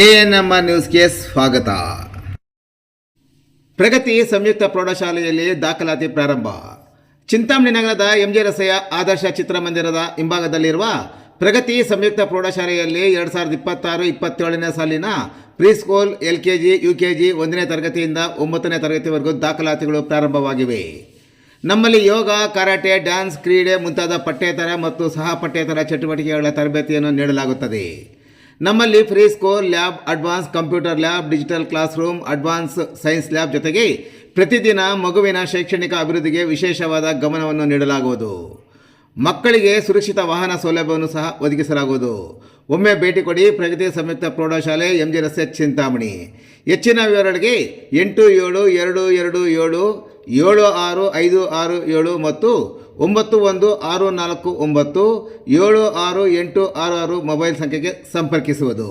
ANM ನ್ಯೂಸ್ಗೆ ಸ್ವಾಗತ. ಪ್ರಗತಿ ಸಂಯುಕ್ತ ಪ್ರೌಢಶಾಲೆಯಲ್ಲಿ ದಾಖಲಾತಿ ಪ್ರಾರಂಭ. ಚಿಂತಾಮಣಿ ನಗರದ ಎಂಜೆ ರಸ್ತೆಯ ಆದರ್ಶ ಚಿತ್ರಮಂದಿರದ ಹಿಂಭಾಗದಲ್ಲಿರುವ ಪ್ರಗತಿ ಸಂಯುಕ್ತ ಪ್ರೌಢಶಾಲೆಯಲ್ಲಿ 2026-27ನೇ ಸಾಲಿನ ಪ್ರೀಸ್ಕೂಲ್, LKG, UKG 1ನೇ ತರಗತಿಯಿಂದ 9ನೇ ತರಗತಿವರೆಗೂ ದಾಖಲಾತಿಗಳು ಪ್ರಾರಂಭವಾಗಿವೆ. ನಮ್ಮಲ್ಲಿ ಯೋಗ, ಕರಾಟೆ, ಡ್ಯಾನ್ಸ್, ಕ್ರೀಡೆ ಮುಂತಾದ ಪಠ್ಯೇತರ ಮತ್ತು ಸಹ ಪಠ್ಯೇತರ ಚಟುವಟಿಕೆಗಳ ತರಬೇತಿಯನ್ನು ನೀಡಲಾಗುತ್ತದೆ. ನಮ್ಮಲ್ಲಿ free school lab, advance computer lab, digital class room, advance science lab ಜೊತೆಗೆ ಪ್ರತಿದಿನ ಮಗುವಿನ ಶೈಕ್ಷಣಿಕ ಅಭಿವೃದ್ಧಿಗೆ ವಿಶೇಷವಾದ ಗಮನವನ್ನು ನೀಡಲಾಗುವುದು. ಮಕ್ಕಳಿಗೆ ಸುರಕ್ಷಿತ ವಾಹನ ಸೌಲಭ್ಯವನ್ನು ಸಹ ಒದಗಿಸಲಾಗುವುದು. ಒಮ್ಮೆ ಭೇಟಿ ಕೊಡಿ. ಪ್ರಗತಿ ಸಂಯುಕ್ತ ಪ್ರೌಢಶಾಲೆ, ಎಂಜೆ ರಸ್ತೆ, ಚಿಂತಾಮಣಿ. ಹೆಚ್ಚಿನ ವಿವರಗಳಿಗೆ 8776576567 ಮತ್ತು 9164976866 ಮೊಬೈಲ್ ಸಂಖ್ಯೆಗೆ ಸಂಪರ್ಕಿಸುವುದು.